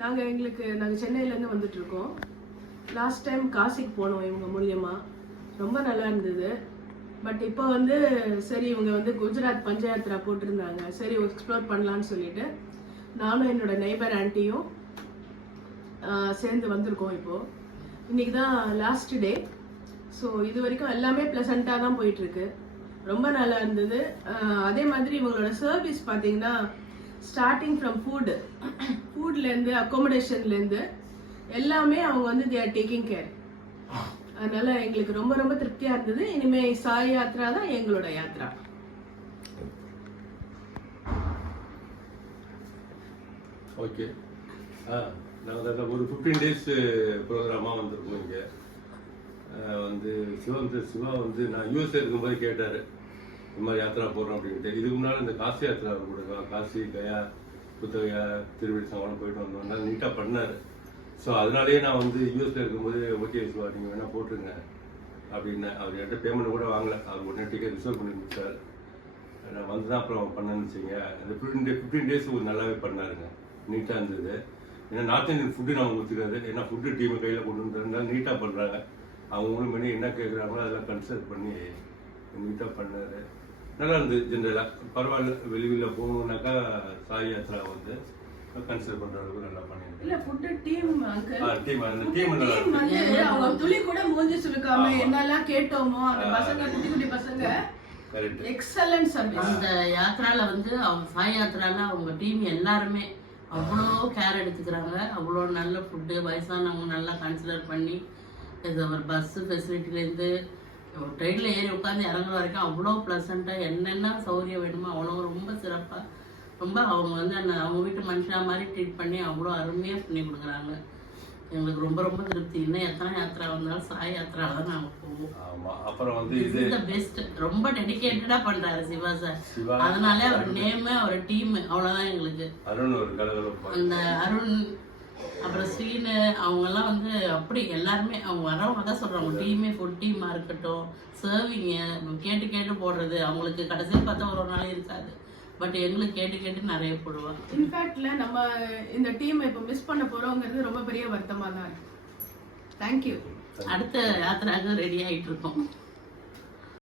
நாங்கள் சென்னையிலேருந்து வந்துட்டுருக்கோம். லாஸ்ட் டைம் காசிக்கு போனோம் இவங்க மூலியமாக. ரொம்ப நல்லா இருந்தது. பட் இப்போ வந்து சரி இவங்க வந்து குஜராத் பஞ்சயாத்ரா போட்டிருந்தாங்க, சரி எக்ஸ்ப்ளோர் பண்ணலான்னு சொல்லிட்டு நானும் என்னோட நெய்பர் ஆண்டியும் சேர்ந்து வந்திருக்கோம். இப்போது இன்றைக்கி தான் லாஸ்ட் டே. ஸோ இது வரைக்கும் எல்லாமே ப்ளசண்ட்டாக தான் போயிட்டுருக்கு. ரொம்ப நல்லா இருந்தது. அதே மாதிரி இவங்களோட சர்வீஸ் பார்த்தீங்கன்னா ஸ்டார்டிங் ஃப்ரம் ஃபுட்லேருந்து அக்காமடேஷன்லேருந்து எல்லாமே அவங்க வந்து தே ஆர் டேக்கிங் கேர். அதனால எங்களுக்கு ரொம்ப ரொம்ப திருப்தியாக இருந்தது. இனிமேல் சாய் யாத்ரா தான் எங்களோட யாத்ரா. ஓகே, நாங்கள் ஒரு 15 days ப்ரோக்ராமாக வந்திருக்கோம். இங்கே வந்து சிவா வந்து நான் யூஎஸ்ஏ இருக்கும்போது கேட்டார், இந்த மாதிரி யாத்திரா போடுறோம் அப்படின்ட்டு. இதுக்கு முன்னால் இந்த காசி யாத்திரா கூட காசி, கயா, புத்தகையா, திருவடி சங்கடம் போயிட்டு வந்தோம். நல்லா நீட்டாக பண்ணார். ஸோ அதனாலேயே நான் வந்து யூஎஸ்ல இருக்கும்போது ஓகே சிவா நீங்கள் வேணால் போட்டுருங்க அப்படின்னு. அவர் என்கிட்ட பேமெண்ட் கூட வாங்கலை. அவர் உடனே டிக்கெட் ரிசர்வ் பண்ணி கொடுத்தாரு. நான் வந்து தான் அப்புறம் பண்ணேன்னு வச்சுங்க. அந்த 15 days நல்லாவே பண்ணாருங்க. நீட்டாக இருந்தது. ஏன்னா நார்த் இந்தியன் ஃபுட்டு நம்ம கொடுத்துருக்காது. ஏன்னா ஃபுட்டு டீமை கையில் கொண்டு வந்துருந்தாலும் நீட்டாக பண்ணுறாங்க. அவங்க பண்ணி என்ன கேட்குறாங்களோ அதெல்லாம் கன்சல்ட் பண்ணி நீட்டாக பண்ணார். நல்லா இருந்தது. ஜென்ரலாக பரவாயில்ல. வெளியில் போகணுன்னாக்கா சாய் யாத்ரா வந்து கன்சிடர் பண்ற அளவுக்கு நல்லா பண்ணிருக்கேன். இல்ல ஃபுட் டீம் டீம் வந்து அவங்க துளி கூட மூஞ்சி சுளுக்காம என்னெல்லாம் கேட்டோமோ அந்த பசங்க குட்டி பசங்க எக்ஸலென்ட் சர்வீஸ். அந்த யாத்ரால வந்து அவங்க சாய் யாத்ரால அவங்க டீம் எல்லாருமே அவ்வளோ கேர் எடுத்துக்கிறாங்க. அவ்வளோ நல்ல ஃபுட்டு, வயசானவங்க நல்லா கன்சிடர் பண்ணி இது ஒரு பஸ் ஃபெசிலிட்டிலேருந்து ட்ரெயினில் ஏறி உட்காந்து இறங்குற வரைக்கும் அவ்வளோ ப்ளசண்ட்டாக என்னென்ன சௌகரியம் வேணுமோ அவ்வளோ ரொம்ப சிறப்பாக ரொம்ப அவங்க வந்து அவங்க வீட்டு மனுஷா மாதிரி ட்ரீட் பண்ணி அவ்வளோ அருமையாக பண்ணி கொடுக்குறாங்க. எங்களுக்கு ரொம்ப ரொம்ப திருப்தி. இன்னும் எத்தனை யாத்திரா வந்தாலும் சாய் யாத்திரால தான் நாங்கள் போவோம். அப்புறம் வந்து இது பெஸ்ட். ரொம்ப டெடிகேட்டடா பண்றாரு சிவா சார். அதனால அவர் நேம் அவர் டீம் அவ்வளவுதான் எங்களுக்கு. அந்த அருண் அப்புறம் ஸ்ரீனு அவங்க எல்லாம் வந்து அப்படி எல்லாருமே அவங்க வரவங்க தான் சொல்றாங்க. டீமே ஃபுட் டீமா இருக்கட்டும், சர்விங்க கேட்டு போடுறது. அவங்களுக்கு கடைசியில் பார்த்தா ஒரு நாள் இருக்காது. பட் எங்களுக்கு கேட்டு நிறைய போடுவாங்க. இன்ஃபேக்ட்ல நம்ம இந்த டீம் இப்போ மிஸ் பண்ண போறோங்கிறது ரொம்ப பெரிய வருத்தமா தான் இருக்கு. தேங்க்யூ. அடுத்த யாத்திராக ரெடி ஆகிட்டு இருக்கோம்.